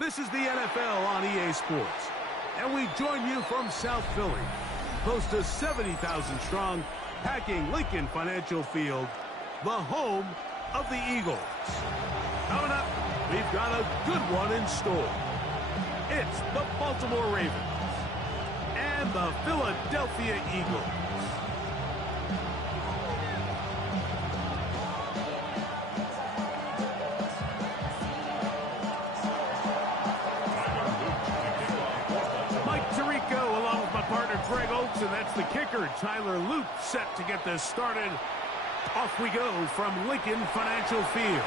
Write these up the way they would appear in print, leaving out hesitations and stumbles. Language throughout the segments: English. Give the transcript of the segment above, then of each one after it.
This is the NFL on EA Sports, and we join you from South Philly, close to 70,000 strong, packing Lincoln Financial Field, the home of the Eagles. Coming up, we've got a good one in store. It's the Baltimore Ravens and the Philadelphia Eagles. And that's the kicker, Tyler Luke, set to get this started. Off we go from Lincoln Financial Field.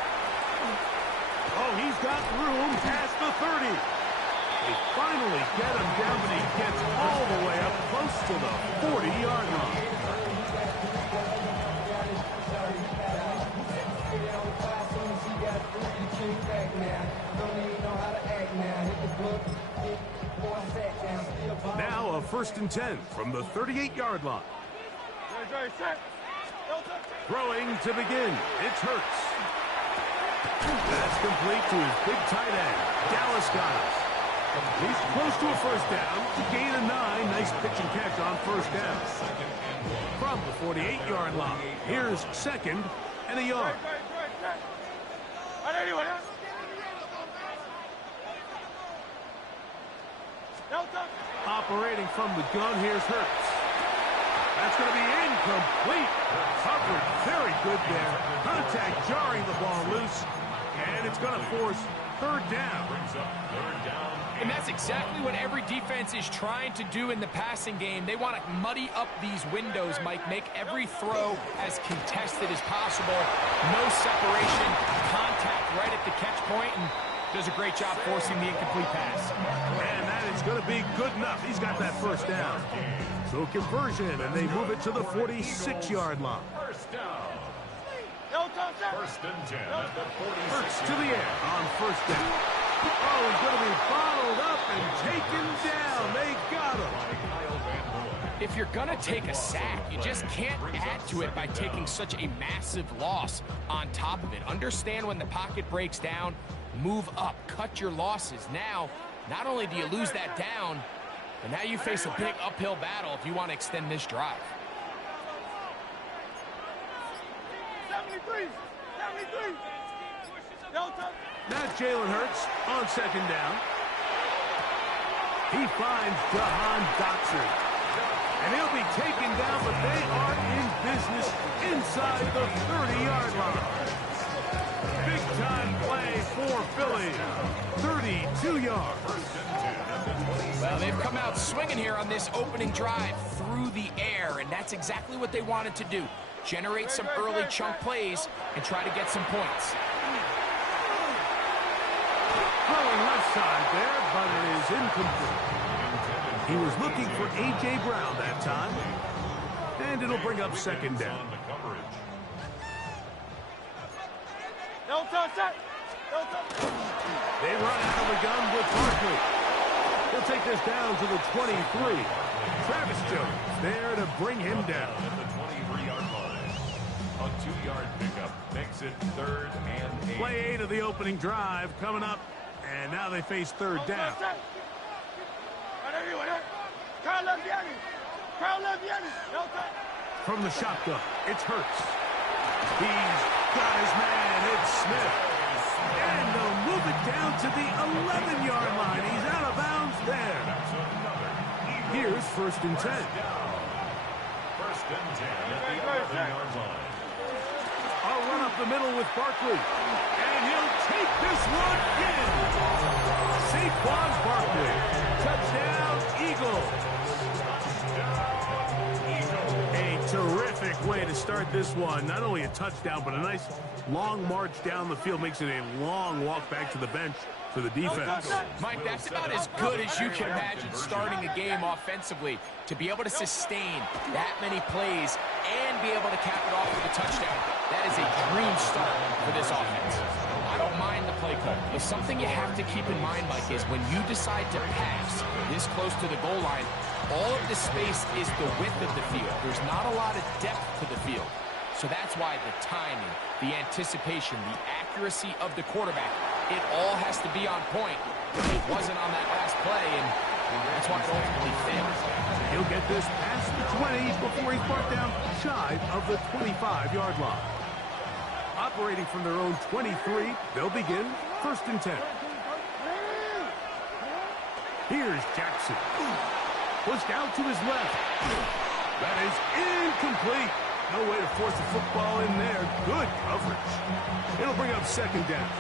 Oh, he's got room past the 30. They finally get him down, but he gets all the way up close to the 40-yard line. Now a 1st and 10 from the 38-yard line. Throwing to begin. It's Hurts. That's complete to his big tight end, Dallas Goedert. He's close to a first down to gain a 9. Nice pitch and catch on first down. From the 48-yard line, here's 2nd and a yard. Operating from the gun, here's Hurts. That's going to be incomplete. Covered very good there. Contact jarring the ball loose. And it's going to force 3rd down. And that's exactly what every defense is trying to do in the passing game. They want to muddy up these windows, Mike. Make every throw as contested as possible. No separation. Contact right at the catch point. And does a great job forcing the incomplete pass. And that is going to be good enough. He's got that first down. So conversion, and they move it to the 46-yard line. First down. 1st and 10 at the 46. Hurts to the air on first down. Oh, he's going to be bottled up and taken down. They got him. If you're going to take a sack, you just can't add to it by taking such a massive loss on top of it. Understand when the pocket breaks down, move up, cut your losses. Now, not only do you lose that down, but now you face a big uphill battle if you want to extend this drive. 73. Now Jalen Hurts on 2nd down. He finds Jahan Dotson. And he'll be taken down, but they are in business inside the 30-yard line. Big-time play for Philly. 32 yards. Well, they've come out swinging here on this opening drive through the air, and that's exactly what they wanted to do. Generate some early chunk plays and try to get some points. Throwing left side there, but it is incomplete. He was looking for A.J. Brown that time, and it'll bring up 2nd down. They run out of the gun with Barkley. He'll take this down to the 23. Travis Jones there to bring him down. At the 23-yard line. A 2-yard pickup makes it 3rd and 8. Play 8 of the opening drive coming up, and now they face 3rd down. From the shotgun, it's Hurts. He's got his man, it's Smith. And they'll move it down to the 11-yard line. He's out of bounds there. Here's 1st and 10. 1st and 10 at the 11-yard line. I'll run up the middle with Barkley. And he'll take this one in. Saquon Barkley. Touchdown, Eagles. A terrific way to start this one. Not only a touchdown, but a nice long march down the field. Makes it a long walk back to the bench for the defense. Mike, that's about as good as you can imagine starting a game offensively. To be able to sustain that many plays and be able to cap it off with a touchdown, that is a dream start for this offense. I don't mind the play call, but something you have to keep in mind, Mike, is when you decide to pass this close to the goal line, all of the space is the width of the field. There's not a lot of depth to the field. So that's why the timing, the anticipation, the accuracy of the quarterback It all has to be on point. It wasn't on that last play, and that's why it ultimately failed. He'll get this past the 20 before he's brought down shy of the 25-yard line. Operating from their own 23, they'll begin 1st and 10. Here's Jackson. Pushed out to his left. That is incomplete. No way to force the football in there. Good coverage. It'll bring up 2nd down.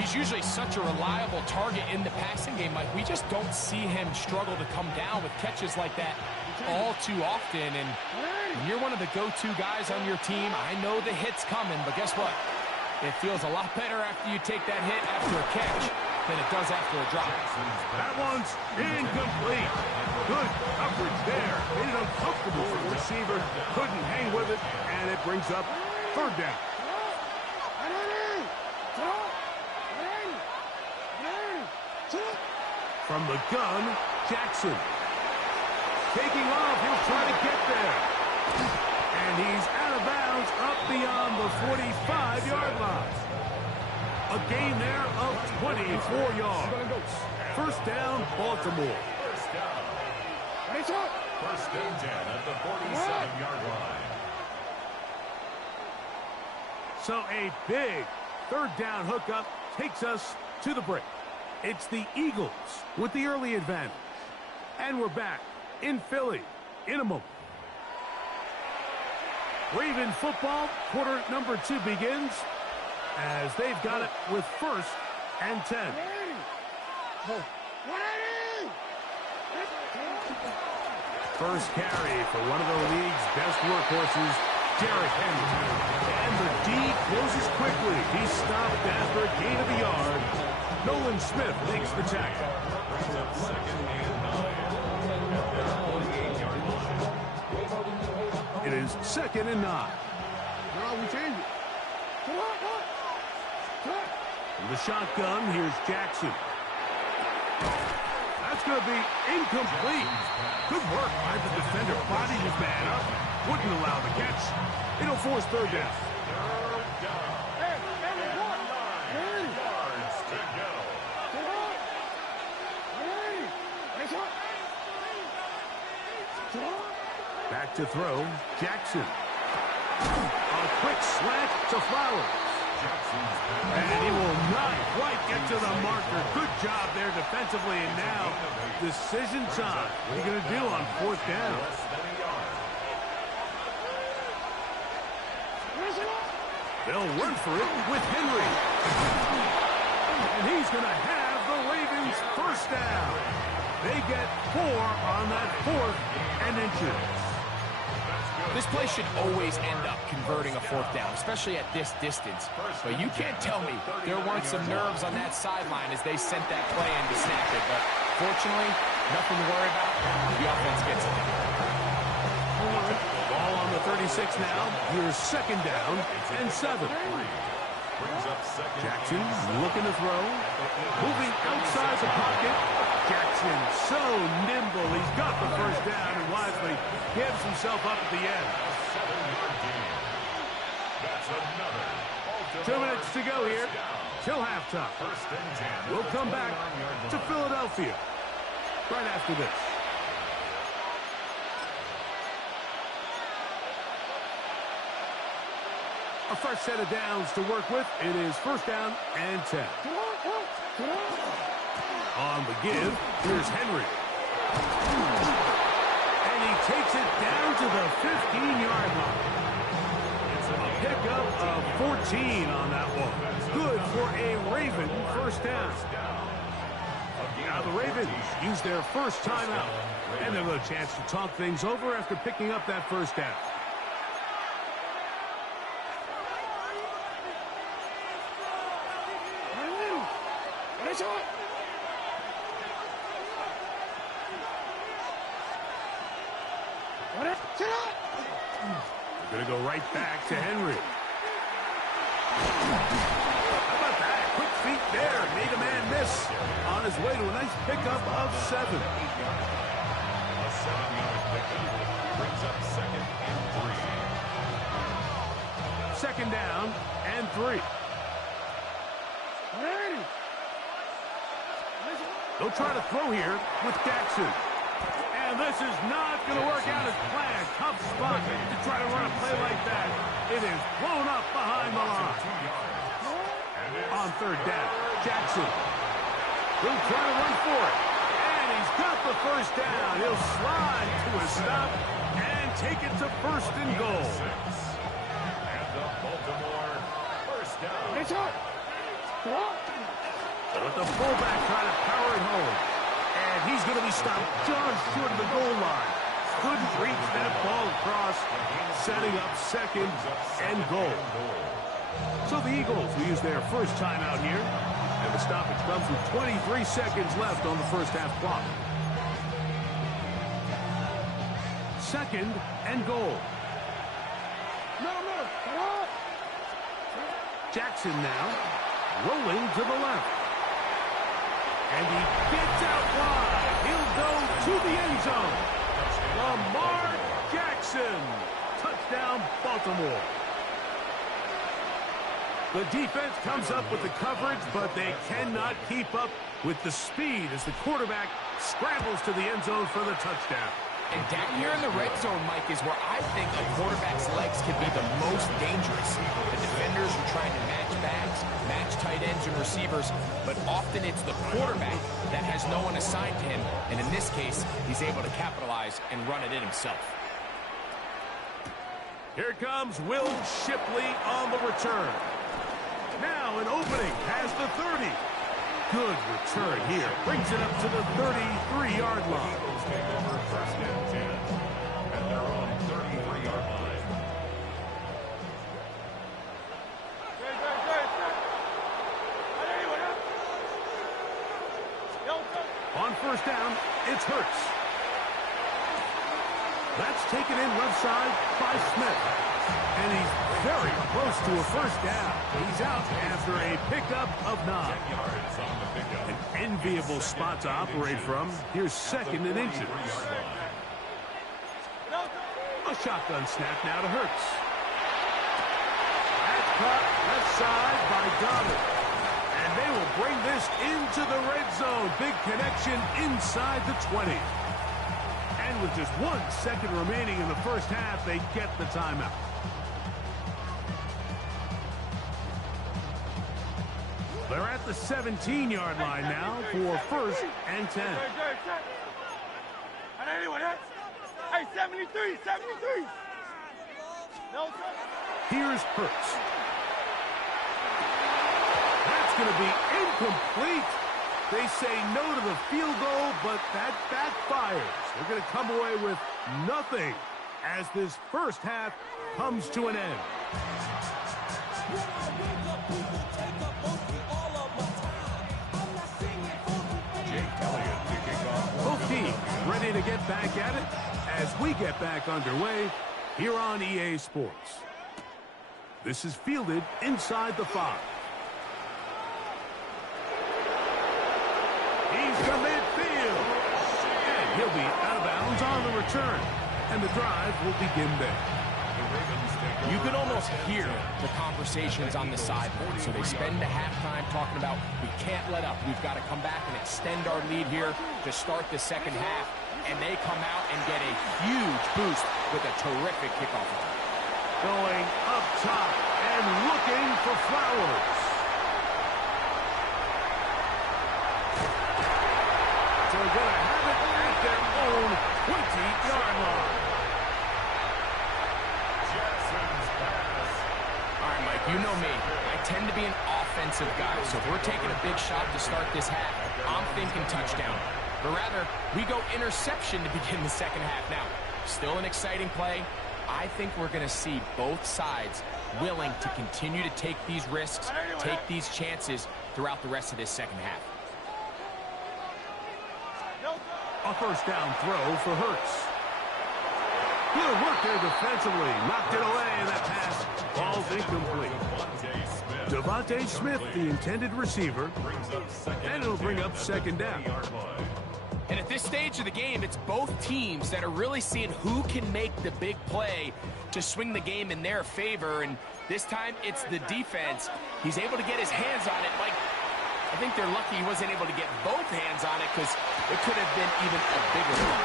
He's usually such a reliable target in the passing game. Like, we just don't see him struggle to come down with catches like that all too often. And when you're one of the go-to guys on your team, I know the hit's coming, but guess what? It feels a lot better after you take that hit after a catch than it does after a drop. That one's incomplete. Good coverage there. Made it uncomfortable for the receiver. Couldn't hang with it, and it brings up 3rd down. From the gun, Jackson. Taking off, he'll try to get there. And he's out of bounds up beyond the 45-yard line. A gain there of 24 yards. 1st down, Baltimore. First and 10 at the 47-yard line. So a big 3rd down hookup takes us to the break. It's the Eagles with the early advantage. And we're back in Philly in a moment. Raven football, quarter number 2 begins as they've got it with 1st and 10. First carry for one of the league's best workhorses, Derrick Henry. And the D closes quickly. He's stopped after a gain of a yard. Nolan Smith makes the tackle. Brings up 2nd and 9 at the 48-yard line. It is 2nd and 9. No, we change it. From the shotgun, here's Jackson. That's going to be incomplete. Good work by the defender. Bodied his man up. Wouldn't allow the catch. It'll force 3rd down. Back to throw, Jackson. A quick slant to Flowers. And he will not quite get to the marker. Good job there defensively, and now decision time. What are you going to do on 4th down? They'll run for it with Henry. And he's going to have the Ravens 1st down. They get 4 on that 4th and inches. This play should always end up converting a 4th down, especially at this distance. But you can't tell me there weren't some nerves on that sideline as they sent that play in to snap it. But fortunately, nothing to worry about. The offense gets it. Ball on the 36 now. Here's 2nd down and 7. Jackson looking to throw. Moving outside the pocket. Jackson so nimble. He's got the 1st down and wisely gives himself up at the end. 2 minutes to go here till halftime. We'll come back to Philadelphia right after this. A fresh set of downs to work with. It is 1st down and 10. On the give, here's Henry. And he takes it down to the 15-yard line. It's a pickup of 14 on that one. Good for a Raven 1st down. Now the Ravens use their 1st timeout. And they'll have a chance to talk things over after picking up that 1st down. We're going to go right back to Henry. How about that? Quick feet there. Made a man miss. On his way to a nice pickup of 7. A 7-yard pickup brings up 2nd and 3. 2nd down and 3. They'll try to throw here with Jackson. And this is not going to work out as planned. Tough spot to try to run a play like that. It is blown up behind the line. On third down, Jackson. He'll try to run for it. And he's got the first down. He'll slide to a stop and take it to first and goal. And the Baltimore first down. It's up. With the fullback trying to power it home. And he's going to be stopped just short of the goal line. Couldn't reach that ball across, setting up second and goal. So the Eagles will use their first timeout here. And the stoppage comes with 23 seconds left on the first half clock. Second and goal. Jackson now rolling to the left. And he gets out wide. He'll go to the end zone. Lamar Jackson. Touchdown, Baltimore. The defense comes up with the coverage, but they cannot keep up with the speed as the quarterback scrambles to the end zone for the touchdown. And down here in the red zone, Mike, is where I think a quarterback's legs can be the most dangerous. The defenders are trying to match backs, match tight ends and receivers, but often it's the quarterback that has no one assigned to him. And in this case, he's able to capitalize and run it in himself. Here comes Will Shipley on the return. Now an opening past the 30. Good return here. Brings it up to the 33-yard line. Take over first and 10 at their own 33-yard line. On first down, it's Hurts. That's taken in left side by Smith. And he's very close to a first down. He's out after a pickup of 9. 10 yards on the pickup. An enviable spot to operate from. Here's second and inches. A shotgun snap now to Hurts. That's caught left side by Goddard. And they will bring this into the red zone. Big connection inside the 20. And with just 1 second remaining in the first half, they get the timeout. They're at the 17-yard line now for first and 10. Hey, 73. No, sir. Here's Hurts. That's going to be incomplete. They say no to the field goal, but that backfires. They're going to come away with nothing as this first half comes to an end. Both teams ready to get back at it as we get back underway here on EA Sports. This is fielded inside the 5. He's to midfield. And he'll be out of bounds on the return. And the drive will begin there. You can almost hear the conversations on the sideline. So they spend the halftime talking about, we can't let up. We've got to come back and extend our lead here to start the second half. And they come out and get a huge boost with a terrific kickoff. Going up top and looking for Flowers. So they're going to have it at their own 20-yard line. All right, Mike, you know me. I tend to be an offensive guy, so if we're taking a big shot to start this half, I'm thinking touchdown. But rather, we go interception to begin the second half. Now, still an exciting play. I think we're going to see both sides willing to continue to take these risks, take these chances throughout the rest of this second half. A first down throw for Hurts. Good work there defensively. Knocked it away, and that pass falls incomplete. Devontae Smith, the intended receiver, and it'll bring up second down. And at this stage of the game, it's both teams that are really seeing who can make the big play to swing the game in their favor. And this time, it's the defense. He's able to get his hands on it. Like, I think they're lucky he wasn't able to get both hands on it because it could have been even a bigger one.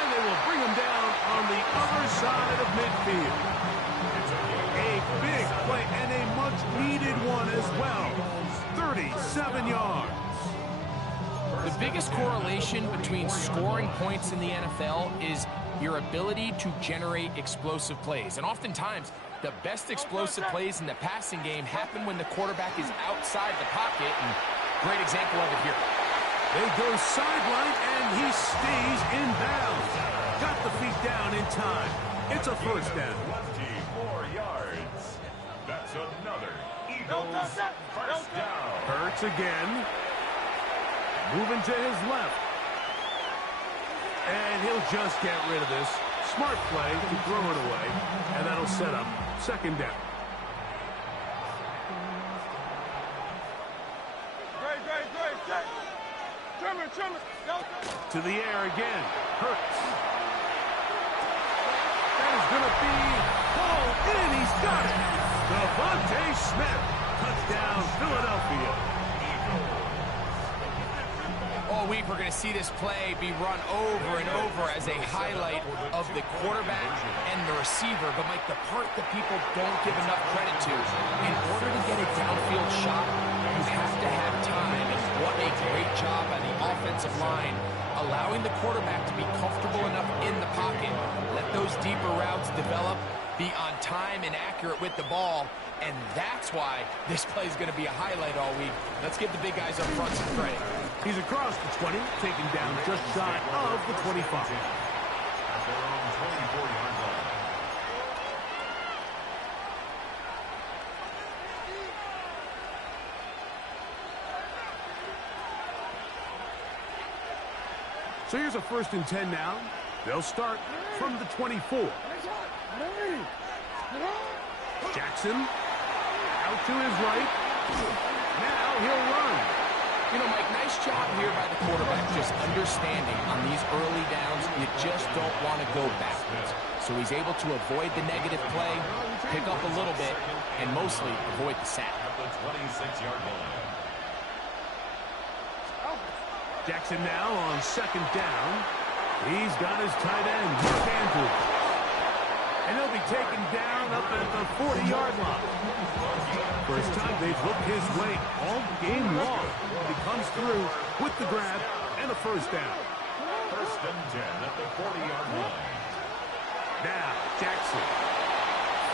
And they will bring him down on the other side of midfield. A big play and a much-needed one as well. 37 yards. The biggest correlation between scoring points in the NFL is your ability to generate explosive plays. And oftentimes, the best explosive plays in the passing game happen when the quarterback is outside the pocket. And great example of it here. They go sideline, and he stays in bounds. Got the feet down in time. It's a first down. 24 yards. That's another Eagles first down. Hurts again. Moving to his left. And he'll just get rid of this. Smart play to throw it away. And that'll set up second down. Great. Trimmer. To the air again. Hurts. That is going to be hauled in. He's got it. Devontae Smith. Touchdown, Philadelphia. All week, we're going to see this play be run over and over as a highlight of the quarterback and the receiver. But, Mike, the part that people don't give enough credit to, in order to get a downfield shot, you have to have time. And what a great job by the offensive line, allowing the quarterback to be comfortable enough in the pocket, let those deeper routes develop, be on time and accurate with the ball. And that's why this play is going to be a highlight all week. Let's give the big guys up front some credit. He's across the 20, taken down just shy of the 25. At their own 24-yard line. So here's a 1st and 10 now. They'll start from the 24. Jackson out to his right. Now he'll run. You know, Mike, nice job here by the quarterback, just understanding on these early downs, you just don't want to go backwards. So he's able to avoid the negative play, pick up a little bit, and mostly avoid the sack. At the 26-yard line. Jackson now on 2nd down. He's got his tight end, Mark Andrews. And he'll be taken down up at the 40-yard line. First time they've looked his way all game long. He comes through with the grab and a first down. 1st and 10 at the 40-yard line. Now, Jackson.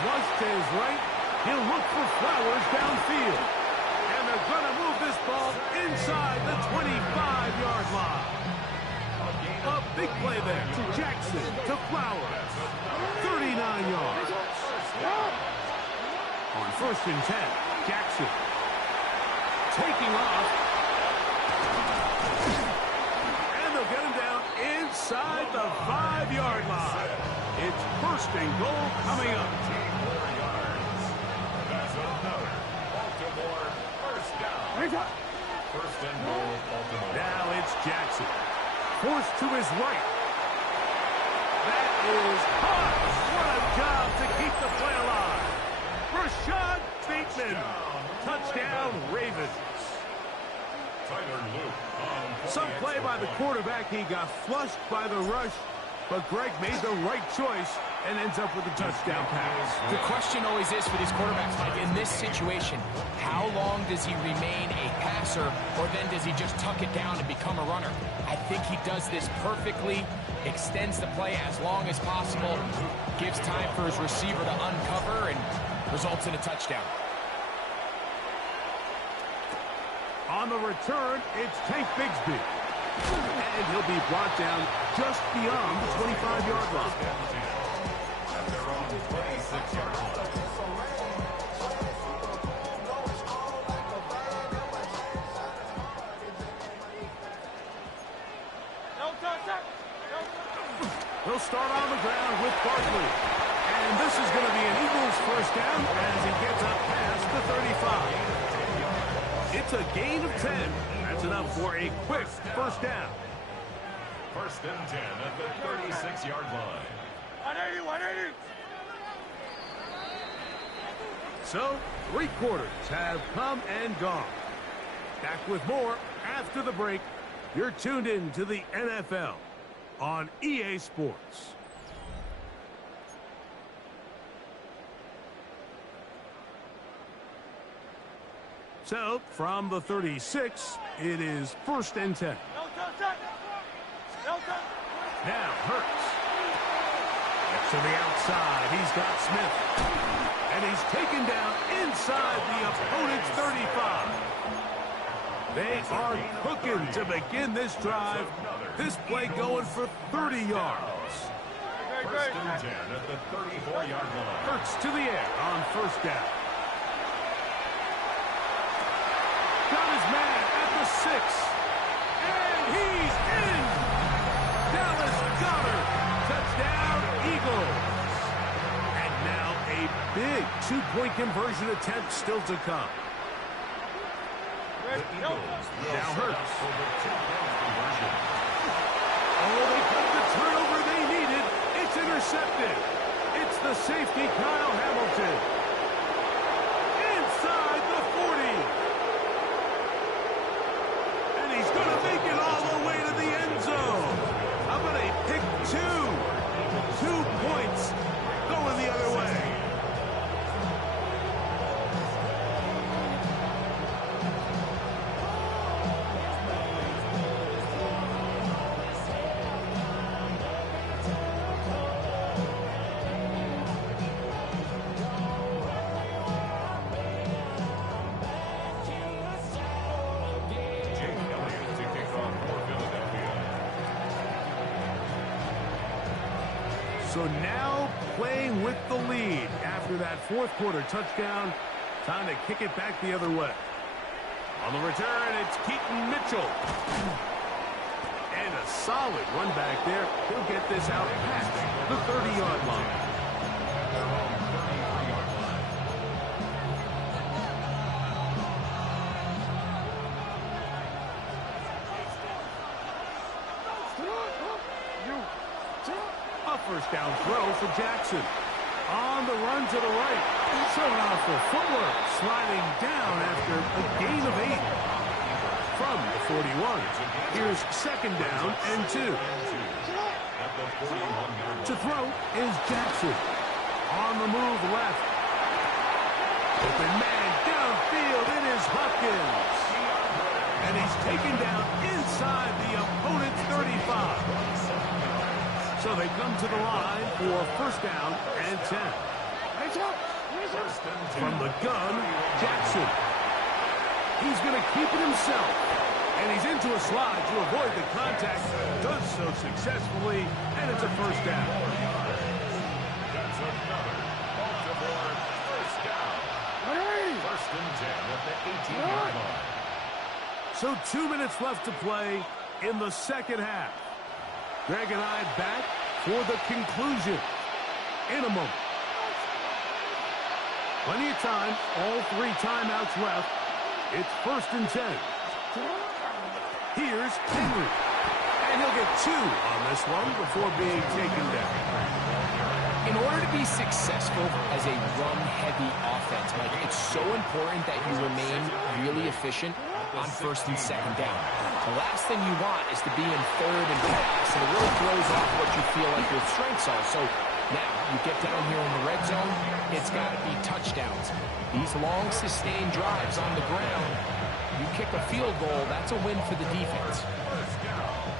Flush to his right. He'll look for Flowers downfield. And they're going to move this ball inside the 25-yard line. A big play there to Jackson, to Flowers. 39 yards. On 1st and 10, Jackson taking off. And they'll get him down inside the 5-yard line. It's 1st and goal coming up. 4 yards. That's another Baltimore first down. 1st and goal, Baltimore. Now it's Jackson. Forced to his right. That is hot. What a job to keep the play alive. Rashad Bateman. Touchdown, Ravens. Tyler Luke on Some play by the quarterback. He got flushed by the rush, but Greg made the right choice and ends up with a touchdown pass. The question always is for these quarterbacks, Mike, in this situation, how long does he remain a passer, or then does he just tuck it down and become a runner? I think he does this perfectly, extends the play as long as possible, gives time for his receiver to uncover, and results in a touchdown. On the return, it's Tank Bigsby. And he'll be brought down just beyond the 25-yard line. At their own 26-yard line. They'll start on the ground with Barkley. And this is going to be an Eagles first down as he gets up past the 35. It's a gain of 10. That's enough for a quick first down. 1st and 10 at the 36-yard line. 180. So, 3 quarters have come and gone. Back with more after the break. You're tuned in to the NFL on EA Sports. So, from the 36, it is 1st and 10. Now, Hurts. To the outside, he's got Smith. And he's taken down inside the opponent's 35. They are cooking to begin this drive. This play going for 30 yards. 1st and 10 at the 34-yard line. Hurts to the air on 1st down. Got his man at the 6. And he's in. Dallas Goedert. Touchdown, Eagles. And now a big two-point conversion attempt still to come. Now Hurts. Oh, they got the turnover they needed. It's intercepted. It's the safety, Kyle Hamilton. Inside the 40. And he's going to make it all the way to the end zone. How about a pick 2? 2 points going the other way. So now playing with the lead after that 4th quarter touchdown. Time to kick it back the other way. On the return, it's Keaton Mitchell. And a solid run back there. He'll get this out past the 30-yard line. A 1st down throw for Jackson. On the run to the right. Showing off the footwork. Sliding down after a gain of 8. From the 41. Here's 2nd down and 2. To throw is Jackson. On the move left. Open man downfield. It is Hopkins. And he's taken down inside the opponent's 35. So they come to the line for 1st down and 10. From the gun, Jackson. He's going to keep it himself. And he's into a slide to avoid the contact. Does so successfully, and it's a 1st down. That's another Baltimore 1st down. 1st and 10 at the 18-yard line. So 2 minutes left to play in the 2nd half. Greg and I back for the conclusion in a moment. Plenty of time, all 3 timeouts left. It's 1st and 10. Here's Henry. And he'll get 2 on this one before being taken down. In order to be successful as a run-heavy offense, Mike, it's so important that you remain really efficient on 1st and 2nd down. The last thing you want is to be in 3rd and pass, and it really throws off what you feel like your strengths are. So now you get down here in the red zone, it's got to be touchdowns. These long, sustained drives on the ground, you kick a field goal, that's a win for the defense.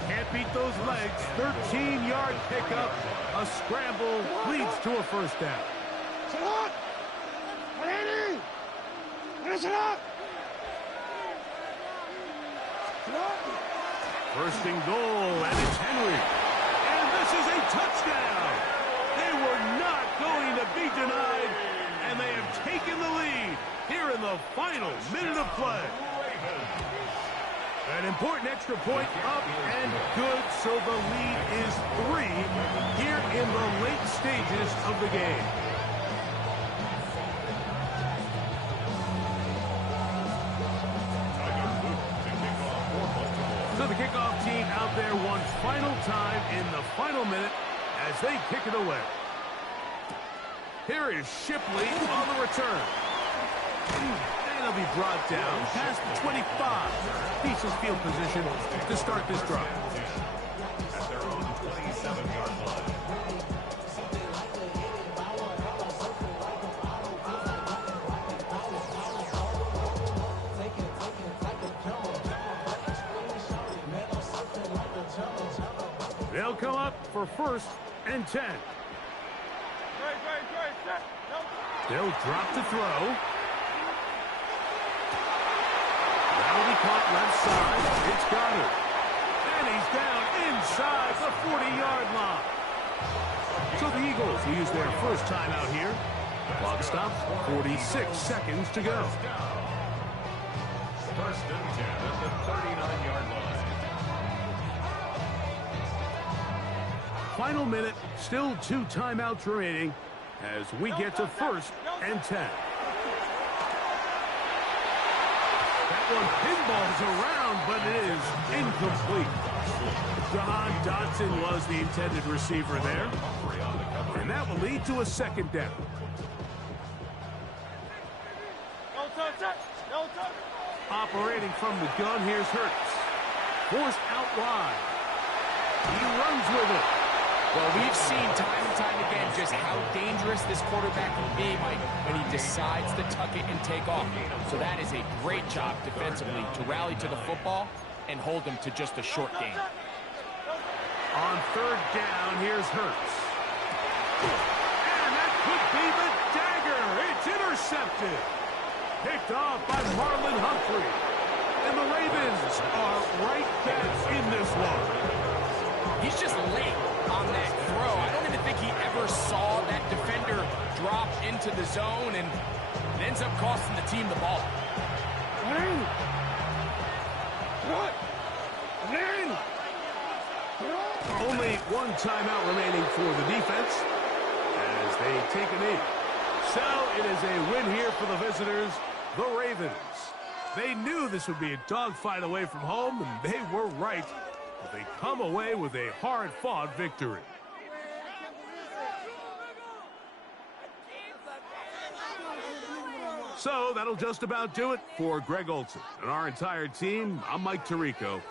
Can't beat those legs. 13-yard pickup. A scramble leads to a 1st down. First and goal, and it's Henry. And this is a touchdown. They were not going to be denied, and they have taken the lead here in the final minute of play. An important extra point up and good, so the lead is 3 here in the late stages of the game. So the kickoff team out there one final time in the final minute as they kick it away. Here is Shipley on the return. And And he'll be brought down past the 25. Decent field position to start this drive. At their own 27-yard line. They'll come up for 1st and 10. They'll drop to throw. That'll be caught left side. It's Goddard. And he's down inside the 40-yard line. So the Eagles will use their first timeout here. Clock stops, 46 seconds to go. 1st and 10 at the 39-yard line. Final minute, still 2 timeouts remaining as we get to 1st and 10. That one pinballs around, but it is incomplete. Jahan Dotson was the intended receiver there. And that will lead to a 2nd down. Operating from the gun, here's Hurts. Forced out wide. He runs with it. Well, we've seen time and time again just how dangerous this quarterback can be, Mike, when he decides to tuck it and take off. So that is a great job defensively to rally to the football and hold him to just a short gain. On 3rd down, here's Hurts. And that could be the dagger. It's intercepted. Picked off by Marlon Humphrey. And the Ravens are right back in this one. He's just late on that throw. I don't even think he ever saw that defender drop into the zone, and it ends up costing the team the ball. Only 1 timeout remaining for the defense as they take a knee. So it is a win here for the visitors, the Ravens. They knew this would be a dogfight away from home, and they were right. They come away with a hard-fought victory. So that'll just about do it for Greg Olson and our entire team. I'm Mike Tirico.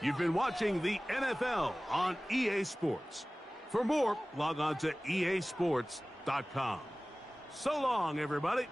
You've been watching the NFL on EA Sports. For more, log on to easports.com. So long, everybody.